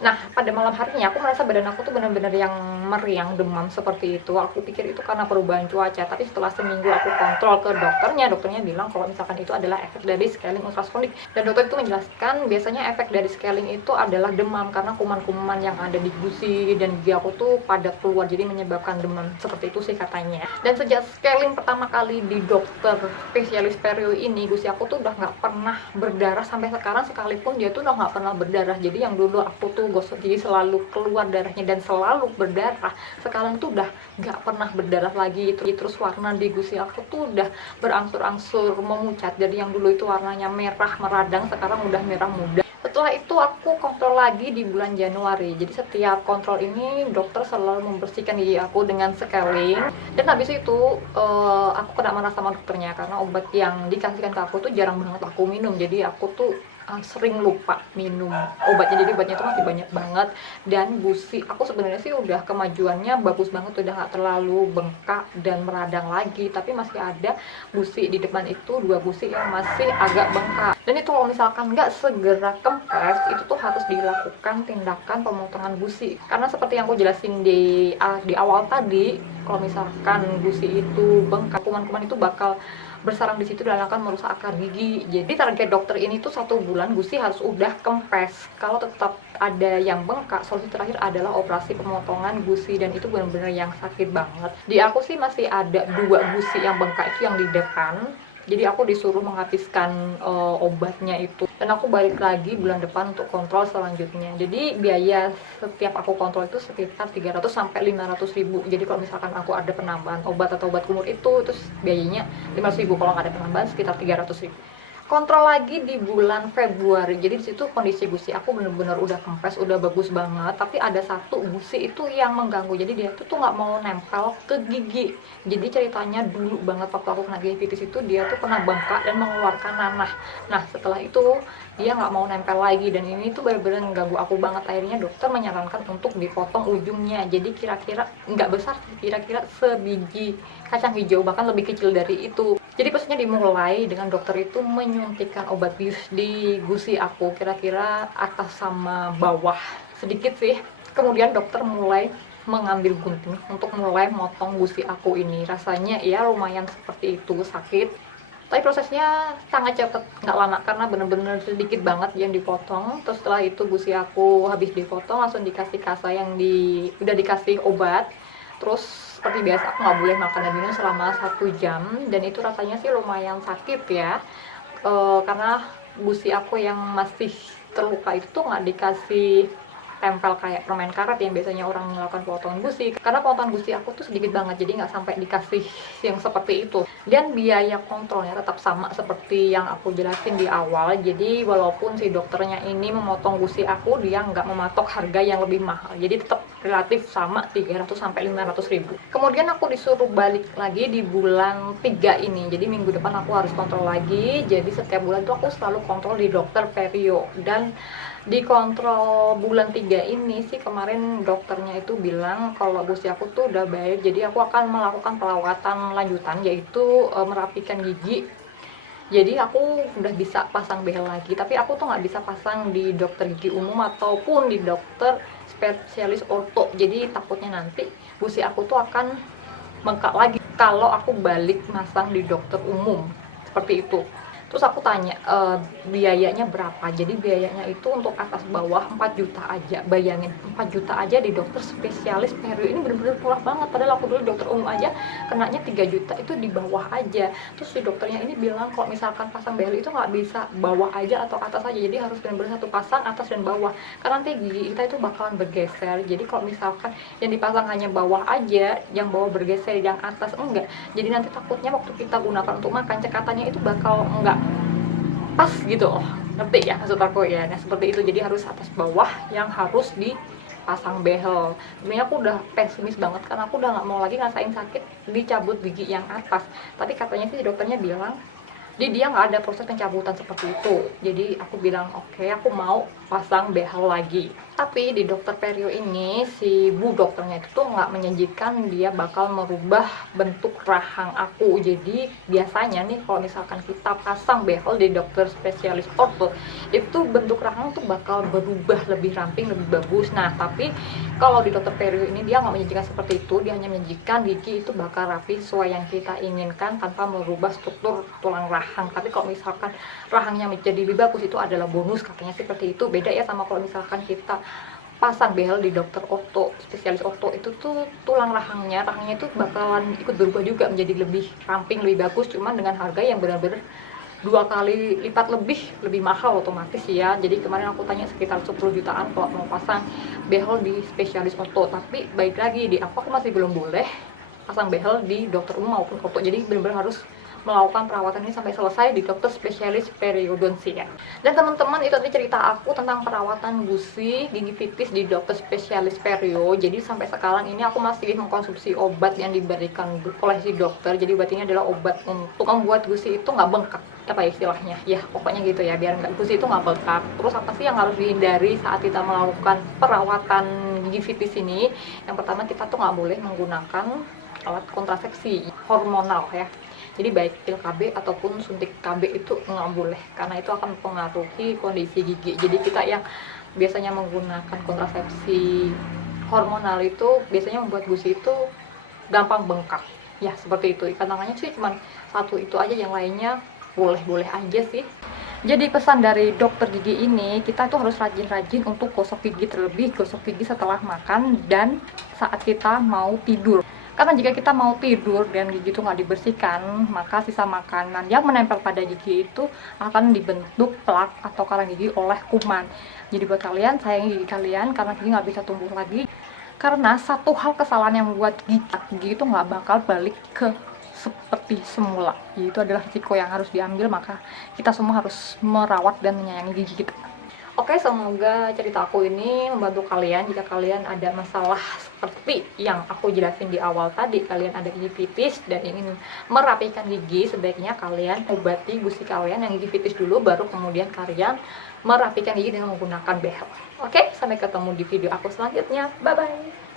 Nah, pada malam harinya aku merasa badan aku tuh benar-benar yang meriang, demam seperti itu. Aku pikir itu karena perubahan cuaca, tapi setelah seminggu aku kontrol ke dokternya, dokternya bilang kalau misalkan itu adalah efek dari scaling ultrasonik. Dan dokter itu menjelaskan biasanya efek dari scaling itu adalah demam karena kuman-kuman yang ada di gusi dan gigi aku tuh pada keluar, jadi menyebabkan demam. Seperti itu sih katanya. Dan sejak scaling pertama kali di dokter spesialis perio ini, gusi aku tuh udah nggak pernah berdarah sampai sekarang, sekalipun dia tuh udah nggak pernah berdarah. Jadi yang dulu aku tuh gosok gigi selalu keluar darahnya dan selalu berdarah, sekarang tuh udah nggak pernah berdarah lagi. Terus warna di gusi aku tuh udah berangsur-angsur memucat, jadi yang dulu itu warnanya merah meradang, sekarang udah merah muda. Setelah itu aku kontrol lagi di bulan Januari. Jadi setiap kontrol ini dokter selalu membersihkan gigi aku dengan scaling. Dan habis itu aku kena marah sama dokternya karena obat yang dikasihkan ke aku tuh jarang banget aku minum. Jadi aku tuh sering lupa minum obatnya, jadi obatnya itu masih banyak banget. Dan gusi aku sebenarnya sih udah kemajuannya bagus banget, udah nggak terlalu bengkak dan meradang lagi, tapi masih ada gusi di depan itu, 2 gusi yang masih agak bengkak. Dan itu kalau misalkan nggak segera kempes, itu tuh harus dilakukan tindakan pemotongan gusi, karena seperti yang aku jelasin di awal tadi, kalau misalkan gusi itu bengkak, kuman-kuman itu bakal bersarang di situ dan akan merusak akar gigi. Jadi target dokter ini tuh 1 bulan gusi harus udah kempes. Kalau tetap ada yang bengkak, solusi terakhir adalah operasi pemotongan gusi, dan itu benar-benar yang sakit banget. Di aku sih masih ada 2 gusi yang bengkak, itu yang di depan. Jadi aku disuruh menghabiskan obatnya itu, dan aku balik lagi bulan depan untuk kontrol selanjutnya. Jadi biaya setiap aku kontrol itu sekitar 300 sampai 500 ribu. Jadi kalau misalkan aku ada penambahan obat atau obat kumur itu, terus biayanya 500 ribu. Kalau nggak ada penambahan sekitar 300 ribu. Kontrol lagi di bulan Februari. Jadi disitu kondisi gusi aku bener-bener udah kempes, udah bagus banget. Tapi ada 1 gusi itu yang mengganggu. Jadi dia tuh nggak mau nempel ke gigi. Jadi ceritanya dulu banget waktu aku kena gingivitis itu, dia tuh pernah bengkak dan mengeluarkan nanah. Nah setelah itu dia nggak mau nempel lagi, dan ini tuh bener-bener mengganggu aku banget. Akhirnya dokter menyarankan untuk dipotong ujungnya. Jadi kira-kira nggak besar, kira-kira sebiji kacang hijau, bahkan lebih kecil dari itu. Jadi prosesnya dimulai dengan dokter itu menyuntikkan obat bius di gusi aku, kira-kira atas sama bawah sedikit sih. Kemudian dokter mulai mengambil gunting untuk mulai motong gusi aku ini. Rasanya ya lumayan seperti itu, sakit. Tapi prosesnya sangat cepat, nggak lama, karena bener-bener sedikit banget yang dipotong. Terus setelah itu gusi aku habis dipotong, langsung dikasih kasa yang udah dikasih obat. Terus seperti biasa aku nggak boleh makan dan minum selama 1 jam, dan itu rasanya sih lumayan sakit ya. Karena gusi aku yang masih terluka itu tuh nggak dikasih tempel kayak permen karet yang biasanya orang melakukan potongan gusi, karena potongan gusi aku tuh sedikit banget, jadi nggak sampai dikasih yang seperti itu. Dan biaya kontrolnya tetap sama seperti yang aku jelasin di awal. Jadi walaupun si dokternya ini memotong gusi aku, dia nggak mematok harga yang lebih mahal, jadi tetap relatif sama 300 sampai 500 ribu. Kemudian aku disuruh balik lagi di bulan 3 ini, jadi minggu depan aku harus kontrol lagi. Jadi setiap bulan tuh aku selalu kontrol di dokter perio. Dan di kontrol bulan 3 ini sih kemarin dokternya itu bilang kalau gusi aku tuh udah baik, jadi aku akan melakukan perawatan lanjutan, yaitu merapikan gigi. Jadi aku udah bisa pasang behel lagi, tapi aku tuh nggak bisa pasang di dokter gigi umum ataupun di dokter spesialis orto. Jadi takutnya nanti gusi aku tuh akan bengkak lagi kalau aku balik masang di dokter umum, seperti itu. Terus aku tanya biayanya berapa. Jadi biayanya itu untuk atas bawah 4 juta aja. Bayangin 4 juta aja di dokter spesialis perio, ini bener-bener murah banget. Padahal aku dulu dokter umum aja kenanya 3 juta itu di bawah aja. Terus si dokternya ini bilang kalau misalkan pasang behel itu nggak bisa bawah aja atau atas aja, jadi harus benar-benar satu pasang atas dan bawah, karena nanti gigi kita itu bakalan bergeser. Jadi kalau misalkan yang dipasang hanya bawah aja, yang bawah bergeser, yang atas enggak, jadi nanti takutnya waktu kita gunakan untuk makan, cekatannya itu bakal enggak pas gitu loh. Ngerti ya maksud aku ya? Nah seperti itu, jadi harus atas bawah yang harus dipasang behel. Sebenarnya aku udah pesimis banget karena aku udah nggak mau lagi ngerasain sakit dicabut gigi yang atas. Tapi katanya sih dokternya bilang Jadi dia nggak ada proses pencabutan seperti itu. Jadi aku bilang oke, aku mau pasang behel lagi. Tapi di dokter perio ini, si bu dokternya itu tuh nggak menjanjikan dia bakal merubah bentuk rahang aku. Jadi biasanya nih kalau misalkan kita pasang behel di dokter spesialis orto, itu bentuk rahang tuh bakal berubah lebih ramping, lebih bagus. Nah tapi kalau di dokter perio ini dia nggak menjanjikan seperti itu. Dia hanya menjanjikan gigi itu bakal rapi sesuai yang kita inginkan tanpa merubah struktur tulang rahang. Tapi kalau misalkan rahangnya menjadi lebih bagus, itu adalah bonus, katanya seperti itu. Beda ya sama kalau misalkan kita pasang behel di dokter orto, spesialis orto, itu tuh tulang rahangnya itu bakalan ikut berubah juga menjadi lebih ramping, lebih bagus, cuman dengan harga yang benar-benar 2 kali lipat lebih mahal otomatis ya. Jadi kemarin aku tanya sekitar 10 jutaan kalau mau pasang behel di spesialis orto. Tapi baik lagi di aku masih belum boleh pasang behel di dokter umum maupun orto. Jadi benar-benar harus melakukan perawatan ini sampai selesai di dokter spesialis periodontia. Dan teman-teman, itu tadi cerita aku tentang perawatan gusi gingivitis di dokter spesialis perio. Jadi sampai sekarang ini aku masih mengkonsumsi obat yang diberikan oleh si dokter. Jadi obat ini adalah obat untuk membuat gusi itu nggak bengkak, apa istilahnya ya, pokoknya gitu ya, biar nggak gusi itu nggak bengkak. Terus apa sih yang harus dihindari saat kita melakukan perawatan gingivitis ini? Yang pertama, kita tuh nggak boleh menggunakan alat kontrasepsi hormonal ya. Jadi baik pil KB ataupun suntik KB itu nggak boleh, karena itu akan mempengaruhi kondisi gigi. Jadi kita yang biasanya menggunakan kontrasepsi hormonal itu biasanya membuat gusi itu gampang bengkak ya, seperti itu. Ikat tangannya sih cuma satu itu aja, yang lainnya boleh-boleh aja sih. Jadi pesan dari dokter gigi ini, kita tuh harus rajin-rajin untuk gosok gigi, terlebih gosok gigi setelah makan dan saat kita mau tidur. Karena jika kita mau tidur dan gigi itu nggak dibersihkan, maka sisa makanan yang menempel pada gigi itu akan dibentuk plak atau karang gigi oleh kuman. Jadi buat kalian, sayangi gigi kalian karena gigi nggak bisa tumbuh lagi. Karena satu hal kesalahan yang membuat gigi itu nggak bakal balik ke seperti semula. Itu adalah risiko yang harus diambil, maka kita semua harus merawat dan menyayangi gigi kita. Oke, semoga cerita aku ini membantu kalian. Jika kalian ada masalah seperti yang aku jelasin di awal tadi, kalian ada gingivitis dan ingin merapikan gigi, sebaiknya kalian obati gusi kalian yang gingivitis dulu, baru kemudian kalian merapikan gigi dengan menggunakan behel. Oke, sampai ketemu di video aku selanjutnya. Bye-bye!